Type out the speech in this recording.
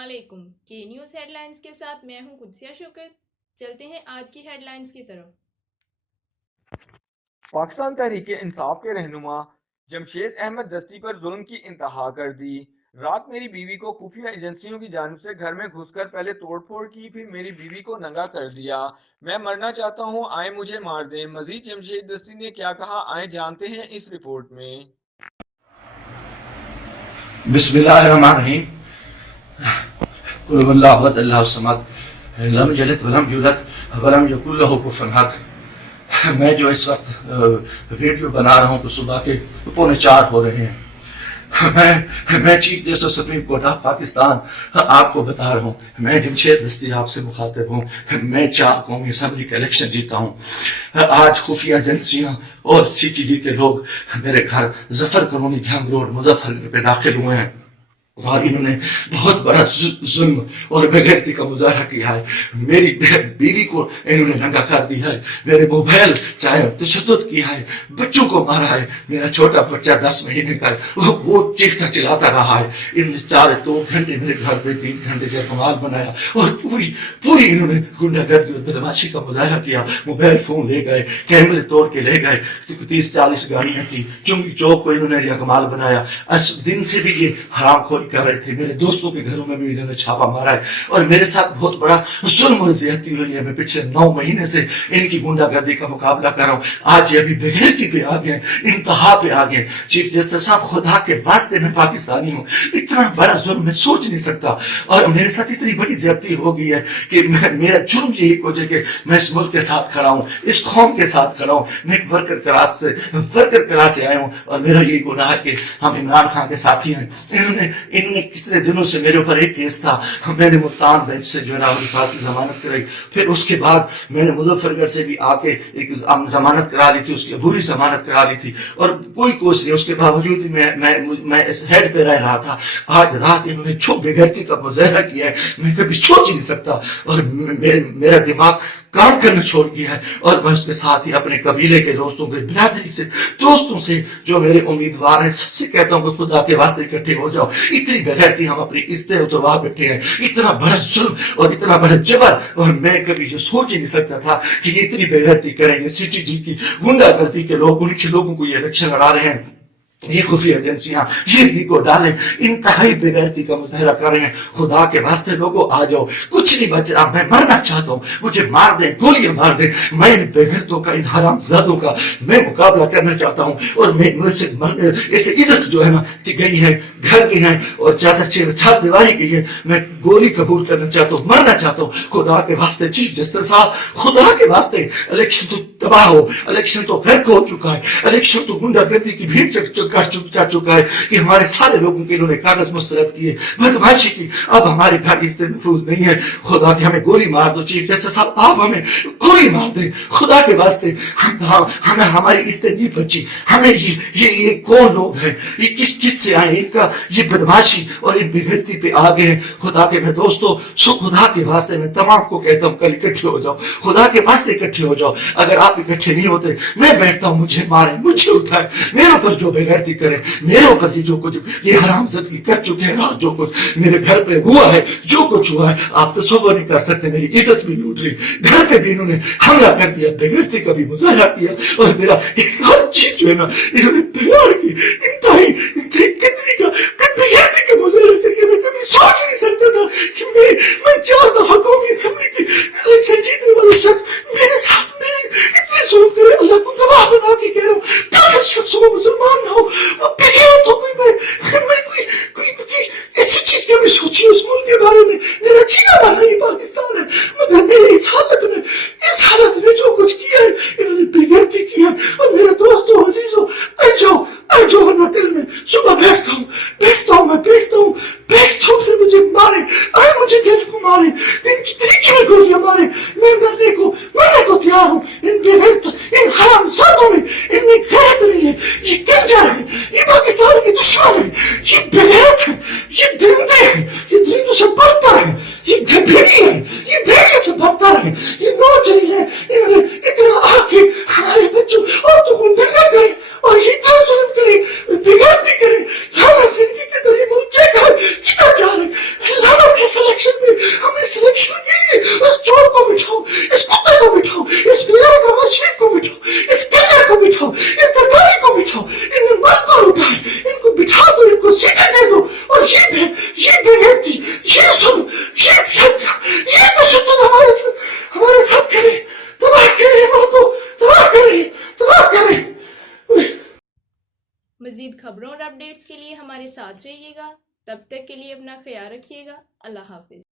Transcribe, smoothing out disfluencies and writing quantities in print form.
علیکم کے news head lines کے ساتھ میں ہوں قدسیہ شوکت۔ چلتے ہیں آج کی ہیڈ لائنز کی طرف۔ پاکستان تحریک انصاف کے رہنما جمشید احمد دستی پر ظلم کی انتہا کر دی۔ رات میری بیوی کو خفیہ ایجنسیوں کی جانب سے گھر میں گھس کر پہلے توڑ پھوڑ کی، پھر میری بیوی کو ننگا کر دیا۔ میں مرنا چاہتا ہوں، آئیں مجھے مار دیں۔ مزید جمشید دستی نے کیا کہا، آئیں جانتے ہیں اس رپورٹ میں۔ بسم اللہ الرحمن الرحیم۔ قل هو اللہ احد اللہ الصمد لم یلد ولم یولد ولم یکن لہ کفوا احد۔ میں جو اس وقت ویڈیو بنا رہا ہوں تو صبح کے 3:45 ہو رہے ہیں۔ میں chief justice supreme court of Pakistan آپ کو بتا رہا ہوں، میں جمشید دستی آپ سے مخاطب ہوں۔ میں 4 قومی اسمبلی کا الیکشن جیتا ہوں۔ آج خفیہ ایجنسیاں اور سی ٹی ڈی کے لوگ میرے گھر ظفر کالونی جھنگ روڈ مظفر پہ داخل ہوئے ہیں اور انہوں نے بہت بڑا ظلم اور بےغیرتی کا مظاہرہ کیا ہے۔ میری بیوی کو انہوں نے ننگا کر دیا ہے، میرے موبائل چاہے تشدد کیا ہے، بچوں کو مارا ہے۔ میرا چھوٹا بچہ 10 مہینے کا ہے، وہ چیختا چلاتا رہا ہے۔ ان 2 گھنٹے میرے گھر پہ 3 گھنٹے سے کمال بنایا اور پوری انہوں نے غنڈہ گردی اور بدماشی کا مظاہرہ کیا۔ موبائل فون لے گئے، کیمرے توڑ کے لے گئے، 30-40 گاڑیاں تھی۔ چنگی چوک کو انہوں نے یکمال بنایا۔ دن سے بھی یہ حرام خوری کر رہے تھے۔ میرے دوستوں کے گھروں میں بھی انہوں نے چھاپا مارا ہے اور میرے ساتھ بہت بڑا ظلم اور زیادتی ہوئی ہے۔ میں پچھلے 9 مہینے سے ان کی غنڈہ گردی کا مقابلہ کر رہا ہوں۔ آج یہ ابھی بےغیرتی پہ آ گئے، انتہا پہ آ گئے۔ چیف جسٹس صاحب، خدا کے واسطے میں پاکستانی ہوں، اتنا بڑا ظلم میں سوچ نہیں سکتا اور میرے ساتھ اتنی بڑی زیادتی ہو گئی ہے کہ میرا جرم یہی وجہ کہ میں اس ملک کے ساتھ کھڑا ہوں، اس قوم کے ساتھ کھڑا ہوں۔ میں ایک ورکر کلاس سے آیا ہوں اور میرا یہ گناہ ہے کہ ہم عمران خان کے ساتھی ہیں۔ انہوں نے کتنے دنوں سے میرے اوپر ایک کیس تھا، میں نے ملتان بینچ سے جو ہے نا حفاظتی ضمانت کرائی، پھر اس کے بعد میں نے مظفر گڑھ سے بھی آ کے ایک ضمانت کرا لی تھی، اس کی عبوری ضمانت کرا لی تھی اور کوئی کوشش نہیں۔ اس کے باوجود بھی میں اس ہیڈ پہ رہ رہا تھا۔ آج رات انہوں نے جو بےغیرتی کا مظاہرہ کیا ہے میں کبھی سوچ نہیں سکتا اور میرا دماغ کام کرنا چھوڑ گیا ہے اور میں اس کے ساتھ ہی اپنے قبیلے کے دوستوں کے برادری سے دوستوں سے جو میرے امیدوار ہیں سب سے کہتا ہوں کہ خدا کے واسطے اکٹھے ہو جاؤ۔ اتنی بغیرتی ہم اپنی عزتیں اتروا بیٹھے ہیں، اتنا بڑا ظلم اور اتنا بڑا جبر، اور میں کبھی یہ سوچ ہی نہیں سکتا تھا کہ یہ اتنی بغیرتی کریں گے۔ سی ٹی ڈی کی غنڈہ گردی کے لوگ، ان کے لوگوں کو یہ الیکشن لڑا رہے ہیں، یہ خفیہ ایجنسیاں یہ کو ڈالیں، انتہائی بےغیرتی کا مظاہرہ کر رہے ہیں۔ خدا کے واسطے لوگوں آ جاؤ، کچھ نہیں بچ رہا، میں مرنا چاہتا ہوں، مجھے مار دیں، گولیاں مار دیں۔ میں ان بےغیرتوں کا، ان حرام زادوں کا میں مقابلہ کرنا چاہتا ہوں اور میں ایسے عزت جو ہے نا کہ گئی ہے، گھر کی ہیں اور چار دیواری کی ہے، میں گولی قبول کرنا چاہتا ہوں، مرنا چاہتا ہوں۔ خدا کے واسطے چیف جسٹس صاحب، خدا کے واسطے الیکشن تو تباہ ہو، الیکشن تو غرق ہو چکا ہے، الیکشن تو غنڈہ گردی کی بھیڑ چڑھ چکا ہے کہ ہمارے سارے لوگوں کے انہوں نے کاغذ مسترد کیے، بدماشی کی۔ اب ہمارے گھر اس سے محفوظ نہیں ہے۔ خدا کے ہمیں گولی مار دو چیف جسٹس صاحب، آپ ہمیں گولی مار دیں خدا کے واسطے۔ ہمیں ہماری عزت نہیں بچی۔ ہمیں یہ کون لوگ ہیں، یہ کس سے آئے، ان کا یہ بدماشی اور ان بےغیرتی پہ آ گئے ہیں۔ خدا کے میں دوستوں خدا کے واسطے میں تمام کو کہتا ہوں کل اکٹھے ہو جاؤ، خدا کے واسطے اکٹھے ہو جاؤ۔ اگر آپ اکٹھے نہیں ہوتے میں بیٹھتا ہوں، مجھے مارے، مجھے اٹھائے، میرے اوپر جو بےغیرتی کرے، میرے اوپر جو کچھ یہ حرام زدگی کر چکے ہیں، رات جو کچھ میرے گھر پہ ہوا ہے، جو کچھ ہوا ہے آپ تصور نہیں کر سکتے۔ میری عزت بھی لوٹ لی، گھر پہ بھی انہوں نے حملہ کر دیا، بےغیرتی کا بھی مظاہرہ کیا اور میرا ہر چیز جو ہے نا انہوں نے بگاڑ کی۔ انتہائی بےغیرتی کا مظاہرہ کر کے میں کبھی سوچ نہیں سکتا تھا کہ میں 4 دفعہ قومی اسمبلی کی الیکشن جیتنے والا شخص میرے ساتھ اتنے ظلم کرے۔ اللہ کو گواہ بنا کے کہہ رہا ہوں، کافر شخص ہو، مسلمان نہ ہو، وہ بغیر تو کوئی ایسی چیز کبھی سوچی اس ملک کے بارے میں۔ میرا جینا مارنا یہ پاکستان ہے، مگر میرے اس حالت میں جو کچھ کیا ہے انہوں نے بےغیرتی کیا ہے۔ اور میرے دوستوں عزیزوں، آ جاؤ ورنہ دل میں صبح بیٹھتا ہوں پھر مجھے مارے، آئے مجھے دل کو مارے، دن کی طریقے میں گولیاں مارے، میں مرنے کو تیار ہوں۔ ان حرام زادوں میں ان میں غیرت نہیں ہے، یہ کنجر ہے، یہ پاکستان کے دشمن ہے، یہ بغیرت ہے، یہ درندے ہیں، یہ درندوں سے بدتر ہے، یہ بھیڑی ہے، یہ بھیڑیے سے بدتر ہے، یہ نوجوان ہے۔ انہوں نے اتنا آ کے ہمارے بچوں عورتوں کو ننگا کرے اور یہ اتنا ظلم کرے، بغیرتی کرے، لعنت ان کی کہ یہ ملک کیا جا رہے، لعنت ہے ہمیں سلیکشن کے لیے اس چور کو بٹھاؤ, اس کتے کو بٹھاؤ, اس بلال نواز شریف کو بٹھاؤ, اس کلر کو بٹھاؤ, اس زرداری کو بٹھاؤ, ان ملک کو لٹائے, ان کو بٹھا دو, ان کو سیٹیں دے دو, اور یہ بغیرتی, یہ ظلم, یہ زیادہ, یہ تشدد ہمارے ساتھ کرے, تباہ کرے ملک کو, تباہ کرے, تباہ کرے. مزید خبروں اور اپڈیٹس کے لیے ہمارے ساتھ رہیے گا. تب تک کے لیے اپنا خیال رکھیے گا. اللہ حافظ.